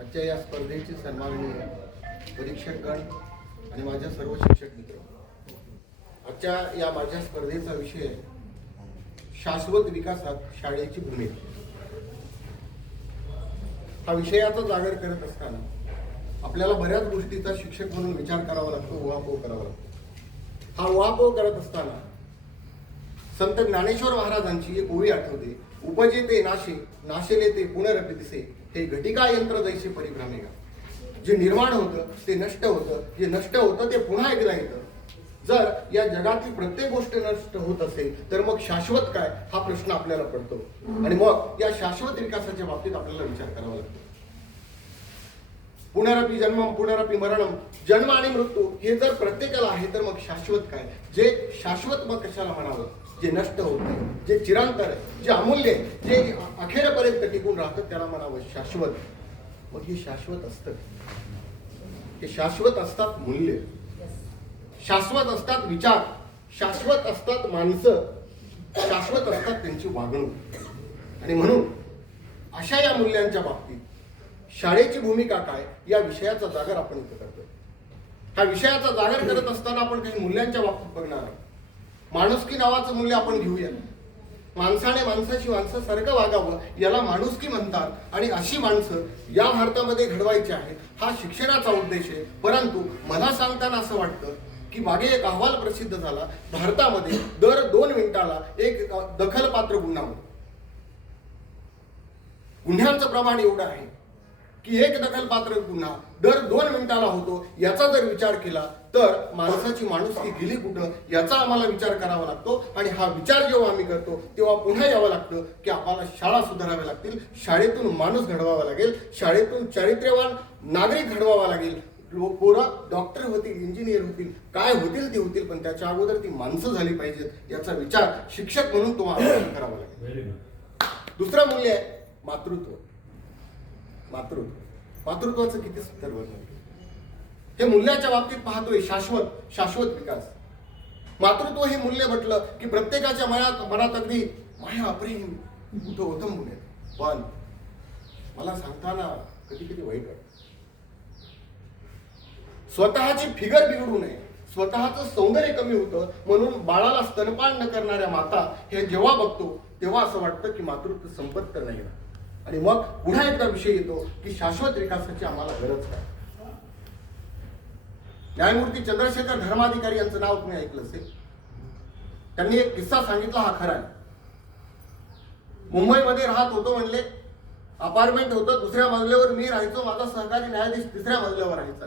आजच्या या स्पर्धेचे सन्माननीय परीक्षकगण आणि माझ्या सर्व शिक्षक मित्र आजच्या या माझ्या स्पर्धेचा विषय शाश्वत विकासात शाळेची भूमिका हा विषयाचा जागर करत असताना आपल्याला बऱ्याच गोष्टीचा शिक्षक म्हणून विचार करावा लागतो उहापोह करावा लागतो. हा उहापोह करत असताना संत ज्ञानेश्वर महाराजांची एक ओळी आठवते. उपजेते नाशे नाशेले ते पुनरपि दिसे हे घटिका यंत्र जैसे परिभ्रमेगा जे निर्माण होतं ते नष्ट होतं जे नष्ट होतं ते पुन्हा एकदा येतं. जर या जगातली प्रत्येक गोष्ट नष्ट होत असेल तर मग शाश्वत काय? हा प्रश्न आपल्याला पडतो. आणि मग या शाश्वत विकासाच्या बाबतीत आपल्याला विचार करावा लागतो. पुनरपी जन्म पुनरपी मरणम जन्म आणि मृत्यू हे जर प्रत्येकाला आहे तर मग शाश्वत काय? जे शाश्वत मग कशाला म्हणावं? जे नष्ट होत नाही जे चिरांतर आहे जे अमूल्य आहे जे अखेरपर्यंत टिकून राहतं त्याला म्हणावं शाश्वत. मग हे शाश्वत असतं हे शाश्वत असतात मूल्य. शाश्वत असतात विचार. शाश्वत असतात माणसं. शाश्वत असतात त्यांची वागणूक. आणि म्हणून अशा या मूल्यांच्या बाबतीत शाळेची भूमिका काय या विषयाचा जागर आपण इथं करतोय. हा विषयाचा जागर करत असताना आपण काही मूल्यांच्या बाबतीत बघणार आहोत माणुसकी नावाचं मूल्य आपण घेऊया. माणसाने माणसाशी माणसासारखं वागावं याला माणुसकी म्हणतात. आणि अशी माणसं या भारतामध्ये घडवायची आहेत हा शिक्षणाचा उद्देश आहे. परंतु मला सांगताना असं वाटतं की मागे एक अहवाल प्रसिद्ध झाला. भारतामध्ये दर दोन मिनिटाला एक दखलपात्र गुन्हा होतो. गुन्ह्यांचं प्रमाण एवढं आहे. की एक दखलपात्र गुन्हा दर दोन मिनिटाला होतो याचा जर विचार केला तर माणसाची माणुसकी गेली कुठं याचा आम्हाला विचार करावा लागतो. आणि हा विचार जेव्हा आम्ही करतो तेव्हा पुन्हा यावं लागतं की आम्हाला शाळा सुधाराव्या लागतील शाळेतून माणूस घडवावा लागेल शाळेतून चारित्र्यवान नागरिक घडवावा लागेल. पोरं डॉक्टर होतील इंजिनियर होतील काय होतील ते होतील पण त्याच्या अगोदर ती माणसं झाली पाहिजेत याचा विचार शिक्षक म्हणून तुम्हाला करावा लागेल. दुसरं मूल्य आहे मातृत्व. मातृत्व. मातृत्वाचं किती सुंदर वर्णन हे मूल्याच्या बाबतीत पाहतोय शाश्वत शाश्वत विकास. मातृत्व हे मूल्य म्हटलं की प्रत्येकाच्या मनात मनात अगदी माया प्रेम कुठं होतं मुले पण मला सांगताना कधी कधी वाईट वाटत. स्वतःची फिगर बिघडू नये. स्वतःचं सौंदर्य कमी होतं. म्हणून बाळाला स्तनपान न करणाऱ्या माता हे जेव्हा बघतो तेव्हा असं वाटतं की मातृत्व संपत्त नाही आणि मग पुन्हा एकदा विषय येतो की शाश्वत विकासाची आम्हाला गरज काय? न्यायमूर्ती चंद्रशेखर धर्माधिकारी यांचं नाव तुम्ही ऐकलं असेल. त्यांनी एक किस्सा सांगितला हा खरा आहे. मुंबईमध्ये राहत होतो म्हणले अपार्टमेंट होतं दुसऱ्या मजल्यावर मी राहायचो माझा सहकारी न्यायाधीश तिसऱ्या मजल्यावर राहायचा.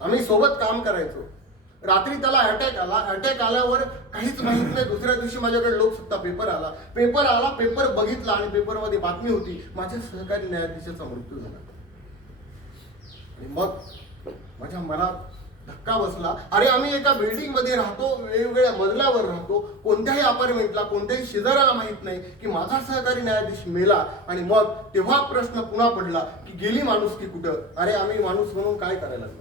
आम्ही सोबत काम करायचो. रात्री त्याला अटॅक आला. अटॅक आल्यावर काहीच माहीत नाही. दुसऱ्या दिवशी माझ्याकडे लोकसत्ता पेपर आला. पेपर आला पेपर बघितला आणि पेपरमध्ये बातमी होती माझ्या सहकारी न्यायाधीशाचा मृत्यू झाला. आणि मग माझ्या मनात धक्का बसला. अरे आम्ही एका बिल्डिंगमध्ये राहतो वेगवेगळ्या मजल्यावर राहतो. कोणत्याही अपार्टमेंटला कोणत्याही शेजाऱ्याला माहीत नाही की माझा सहकारी न्यायाधीश मेला. आणि मग तेव्हा प्रश्न पुन्हा पडला की गेली माणूस की कुठं? अरे आम्ही माणूस म्हणून काय करायला लागलो?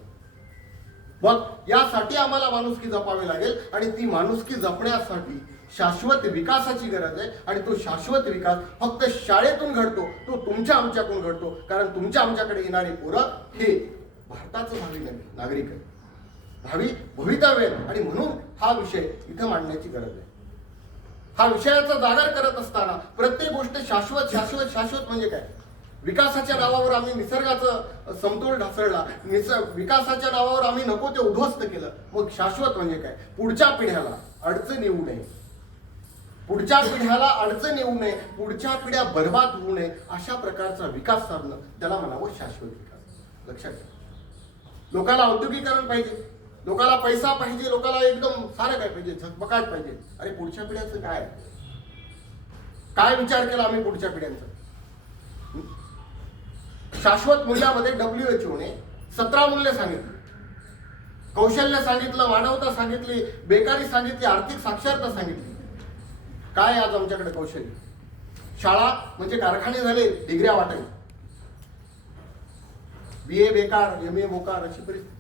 मग यासाठी आम्हाला माणुसकी जपावी लागेल आणि ती माणुसकी जपण्यासाठी शाश्वत विकासाची गरज आहे आणि तो शाश्वत विकास फक्त शाळेतून घडतो तो तुमच्या आमच्याकडून घडतो. कारण तुमच्या आमच्याकडे येणारे पोरं हे भारताचं भावी नाग- नागरिक आहे भावी भवितव्य आणि म्हणून हा विषय इथं मांडण्याची गरज आहे. हा विषयाचा जागर करत असताना प्रत्येक गोष्ट शाश्वत शाश्वत शाश्वत म्हणजे काय? विकासाच्या नावावर आम्ही निसर्गाचं समतोल ढासळला. निस विकासाच्या नावावर आम्ही नको ते उद्ध्वस्त केलं. मग शाश्वत म्हणजे काय? पुढच्या पिढ्याला अडचण येऊ नये. पुढच्या पिढ्याला अडचण येऊ नये. पुढच्या पिढ्या बर्बाद होऊ नये. अशा प्रकारचा विकास साधणं त्याला म्हणावं शाश्वत विकास. लक्षात ठेवा. लोकाला औद्योगिकरण पाहिजे. लोकाला पैसा पाहिजे. लोकाला एकदम सारं काय पाहिजे? झकमकाट पाहिजे. अरे पुढच्या पिढ्याचं काय? काय विचार केला आम्ही पुढच्या पिढ्यांचा? शाश्वत मूल्यामध्ये डब्ल्यू एच ओने सतरा मूल्य सांगितली. कौशल्य सांगितलं मानवता सांगितली बेकारी सांगितली आर्थिक साक्षरता सांगितली. काय आज आमच्याकडे कौशल्य? शाळा म्हणजे कारखाने झाले डिग्र्या वाटेल बी ए बेकार एम ए बोकार अशी परिस्थिती.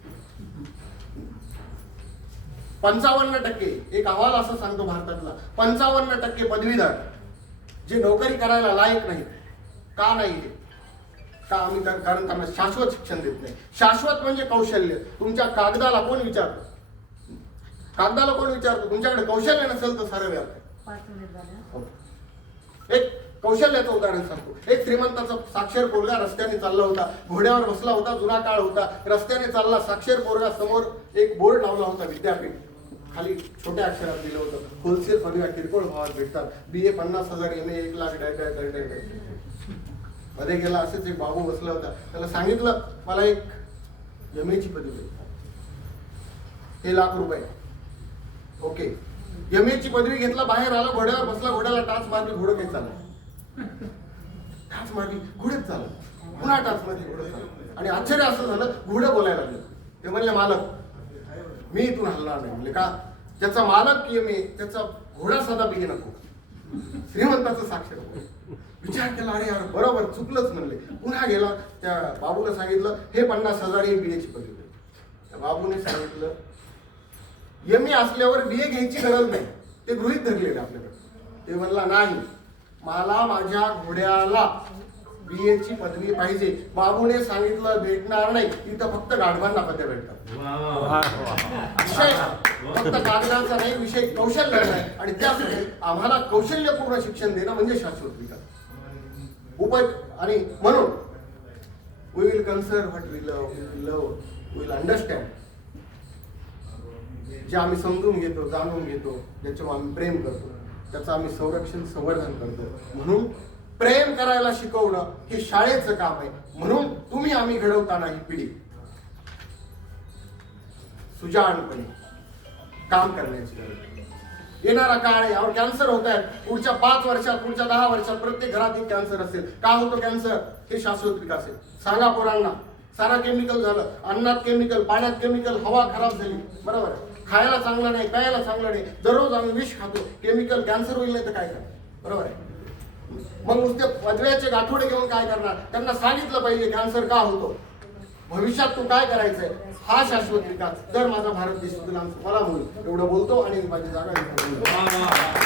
पंचावन्न टक्के एक अहवाल असं सांगतो भारतातला पंचावन्न टक्के पदवीधर जे नोकरी करायला लायक नाही का नाही का आम्ही तर- कारण त्यांना शाश्वत शिक्षण देत नाही. शाश्वत म्हणजे कौशल्य. तुमच्या कागदाला कोण विचारतं? कागदाला कोण विचारतो? तुमच्याकडे कौशल्य नसेल तर सारं झाले हो. एक कौशल्याचं उदाहरण सांगतो. एक श्रीमंताचा साक्षर पोरगा रस्त्याने चालला होता. घोड्यावर बसला होता जुना काळ होता. रस्त्याने चालला साक्षर पोरगा समोर एक बोर्ड लावला होता विद्यापीठ. खाली छोट्या अक्षरात दिलं होतं. होलसेल पदव्या किरकोळ भावात भेटतात. बी ए पन्नास हजार एम ए एक लाख मध्ये गेला असंच एक बाबू बसला होता. त्याला सांगितलं मला एक यमेची ची पदवी दे. हे लाख रुपये. ओके. यमेची ची पदवी घेतला बाहेर आला घोड्यावर बसला घोड्याला टाच मारली घोडं काही चाललं टाच मारली घोडेच चालत पुन्हा टाच मारली घोडं चाललं आणि आश्चर्य असं झालं घोडं बोलायला लागलं. ते म्हणले मालक मी इथून हलणार नाही. म्हणले का? त्याचा मालक यमे त्याचा घोडा साधा बिगे नको. श्रीमंताचं साक्षर विचार केला अरे यार बरोबर चुकलंच म्हणले. पुन्हा गेला त्या बाबूला सांगितलं हे पन्नास हजार हे बीएची पदवी त्या बाबूने सांगितलं एम ए असल्यावर बीए घ्यायची गरज नाही. ते गृहित धरलेले आपल्याकडे. ते म्हणला नाही. मला माझ्या घोड्याला बी ची पदवी पाहिजे. बाबूने सांगितलं भेटणार नाही. इथं फक्त गाढवांना पदव्या भेटतात. विषय फक्त कागदाचा नाही विषय कौशल्याचा आहे आणि त्यासाठी आम्हाला कौशल्यपूर्ण शिक्षण देणं म्हणजे शाश्वत विकास उपाय आणि म्हणून we will concern what we love love will understand जे आम्ही समजून घेतो जाणून घेतो ज्याच्यावर आम्ही प्रेम करतो. त्याचं आम्ही संरक्षण संवर्धन करतो. म्हणून प्रेम करायला शिकवणं हे शाळेचं काम आहे. म्हणून तुम्ही आम्ही घडवताना ही पिढी. सुजाणपणे काम करण्याची गरज येणारा काळ आहे. यावर कॅन्सर होत आहेत पुढच्या पाच वर्षात पुढच्या दहा वर्षात प्रत्येक घरात एक कॅन्सर असेल. का होतो कॅन्सर हे शाश्वत विकास आहे. सांगा पोरांना. सारा केमिकल झालं. अन्नात केमिकल पाण्यात केमिकल हवा खराब झाली. बरोबर आहे. खायला चांगलं नाही प्यायला चांगलं नाही. दररोज आम्ही विष खातो. केमिकल कॅन्सर होईल नाही तर काय करणार? बरोबर आहे. मग नुसते पदव्याचे गाठोडे घेऊन काय करणार? त्यांना सांगितलं पाहिजे कॅन्सर का होतो? भविष्यात तू काय करायचंय? हा शाश्वत विकास. तर माझा भारत देश सुजलाम मला होईल. एवढं बोलतो आणि माझी जागा